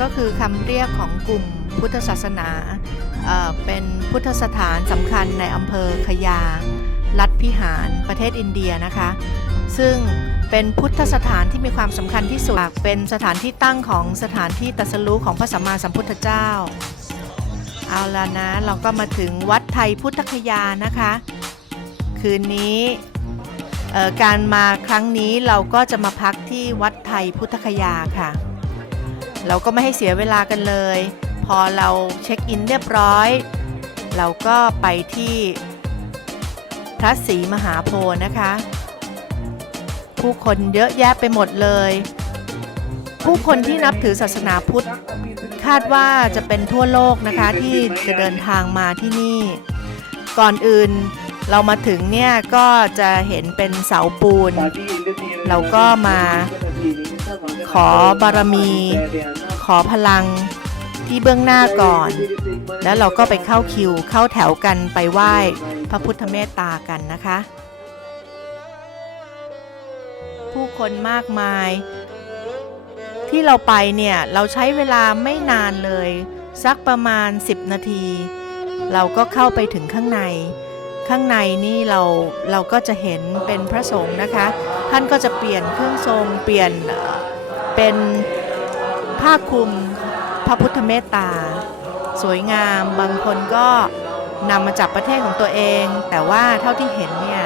ก็คือคำเรียกของกลุ่มพุทธศาสนา เป็นพุทธสถานสำคัญในอำเภอขยา รัฐพิหาร ประเทศอินเดียนะคะ ซึ่งเป็นพุทธสถานที่มีความสำคัญที่สุด เป็นสถานที่ตั้งของสถานที่ตรัสรู้ของพระสัมมาสัมพุทธเจ้า เอาละนะ เราก็มาถึงวัดไทยพุทธคยานะคะ คืนนี้การมาครั้งนี้เราก็จะมาพักที่วัดไทยพุทธคยาค่ะ เราก็ไม่ให้เสียเวลากันเลย พอเราเช็คอินเรียบร้อย เราก็ไปที่พระศรีมหาโพธิ์นะคะ ผู้คนเยอะแยะไปหมดเลย ผู้คนที่นับถือศาสนาพุทธ คาดว่าจะเป็นทั่วโลกนะคะที่จะเดินทางมาที่นี่ ก่อนอื่นเรามาถึงเนี่ยก็จะเห็นเป็นเสาปูน เราก็มาขอบารมี ขอพลังที่เบื้องหน้าก่อน แล้วเราก็ไปเข้าคิวเข้าแถวกันไปไหว้พระพุทธเมตตากันนะคะ ผู้คนมากมาย ที่เราไปเนี่ยเราใช้เวลาไม่นานเลย สักประมาณ 10 นาที เราก็เข้าไปถึงข้างใน ข้างในนี่เราเราก็จะเห็นเป็นพระสงฆ์นะคะ ท่านก็จะเปลี่ยนเครื่องทรงเปลี่ยนเอ่อเป็น ผ้าคลุมพระพุทธเมตตา สวยงามบางคนก็นำมาจากประเทศของตัวเอง แต่ว่าเท่าที่เห็นเนี่ย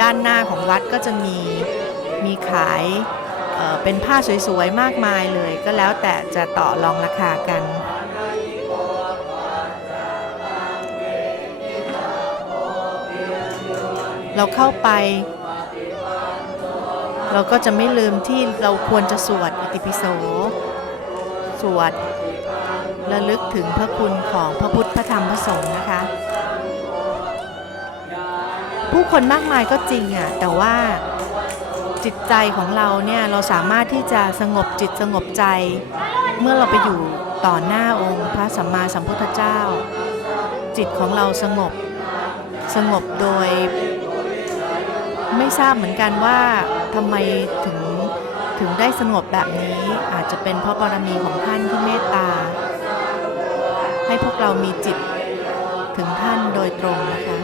ด้านหน้าของวัดก็จะมีมีขายเเป็นผ้าสวยๆ มากมายเลย ก็แล้วแต่จะต่อรองราคากันเราเข้าไป เราก็จะไม่ลืมที่เราควรจะสวดอิติปิโส สวดระลึกถึงพระคุณของพระพุทธพระธรรมพระสงฆ์นะคะ ผู้คนมากมายก็จริงอะแต่ว่าจิตใจของเราเนี่ยเราสามารถที่จะสงบจิตสงบใจ เมื่อเราไปอยู่ต่อหน้าองค์พระสัมมาสัมพุทธเจ้า จิตของเราสงบสงบโดย ไม่ทราบเหมือนกันว่าทำไมถึง ถึงได้สงบแบบนี้อาจจะเป็นเพราะบารมีของท่านที่เมตตา ให้พวกเรามีจิตถึงท่านโดยตรงนะคะ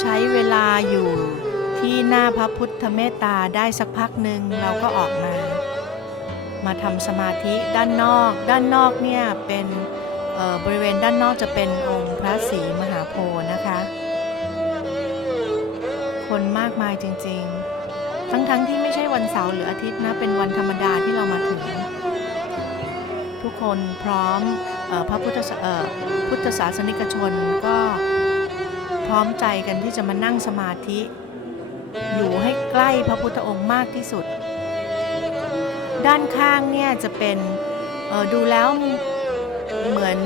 ใช้เวลาอยู่ที่หน้าพระพุทธเมตตาได้สักพักหนึ่งเราก็ออกมา มาทำสมาธิด้านนอก ด้านนอกเนี่ยเป็นบริเวณด้านนอกจะเป็นองค์พระศรีมหาโพธิ์นะคะ คนมากมายจริงๆ ทั้งๆที่ไม่ใช่วันเสาร์หรืออาทิตย์นะ เป็นวันธรรมดาที่เรามาถึง ทุกคนพร้อมออพระพุทธศาเอ่อพุทธศาสนิกชนก็ ร้อมใจกันที่จะมานั่งสมาธิ อยู่ให้ใกล้พระพุทธองค์มากที่สุด ด้านข้างเนี่ยจะเป็นออดูแล้วเหมือน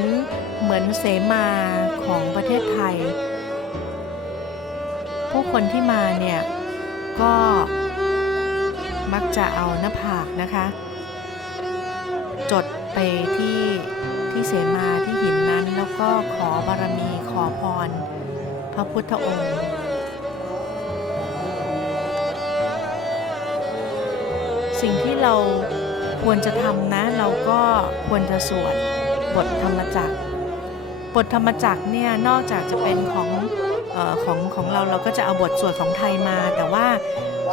เหมือนเสมาของประเทศไทย ผู้คนที่มาเนี่ยก็มักจะเอาหน้าผากนะคะ จดไปที่ที่เสมาที่หินนั้นแล้วก็ขอบารมีขอพร พระพุทธองค์สิ่งที่เราควรจะทำนะ เราก็ควรจะสวดบทธรรมจักรบทธรรมจักรเนี่ยนอกจากจะเป็นของออของของเราเราก็จะเอาบทสวดของไทยมา แต่ว่า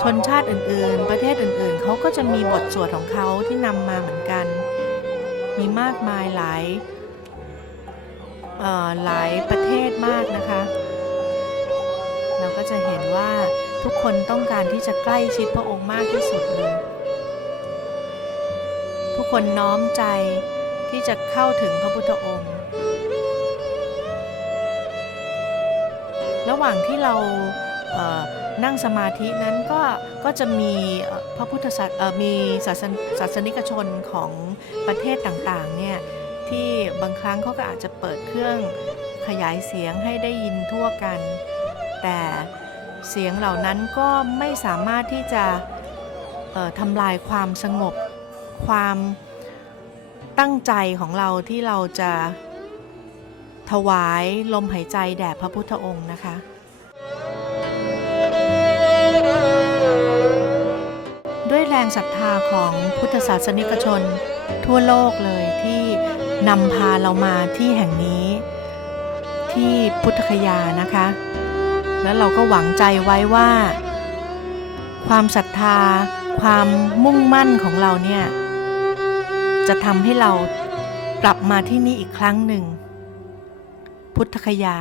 ชนชาติอื่นๆ ประเทศอื่นๆเขาก็จะมีบทสวดของเขาที่นำมาเหมือนกัน มีมากมายหลายหลายประเทศมากนะคะ คนต้องการที่จะใกล้ชิดพระองค์มากที่สุดเลย ทุกคนน้อมใจที่จะเข้าถึงพระพุทธองค์ ระหว่างที่เราเนั่งสมาธินั้นก็ก็จะมีพระพุทธศาสมีศาสนศาสนิกชนของประเทศต่างๆเนี่ยที่บางครั้งเขาก็อาจจะเปิดเครื่องขยายเสียงให้ได้ยินทั่วกัน แต่ เสียงเหล่านั้นก็ไม่สามารถที่จะทำลายความสงบ ความตั้งใจของเราที่เราจะถวายลมหายใจแด่พระพุทธองค์นะคะ ด้วยแรงศรัทธาของพุทธศาสนิกชน ทั่วโลกเลยที่นำพาเรามาที่แห่งนี้ ที่พุทธคยานะคะ แล้วเราก็หวังใจไว้ว่า ความศรัทธา ความมุ่งมั่นของเราเนี่ย จะทำให้เรากลับมาที่นี่อีกครั้งหนึ่ง พุทธคยา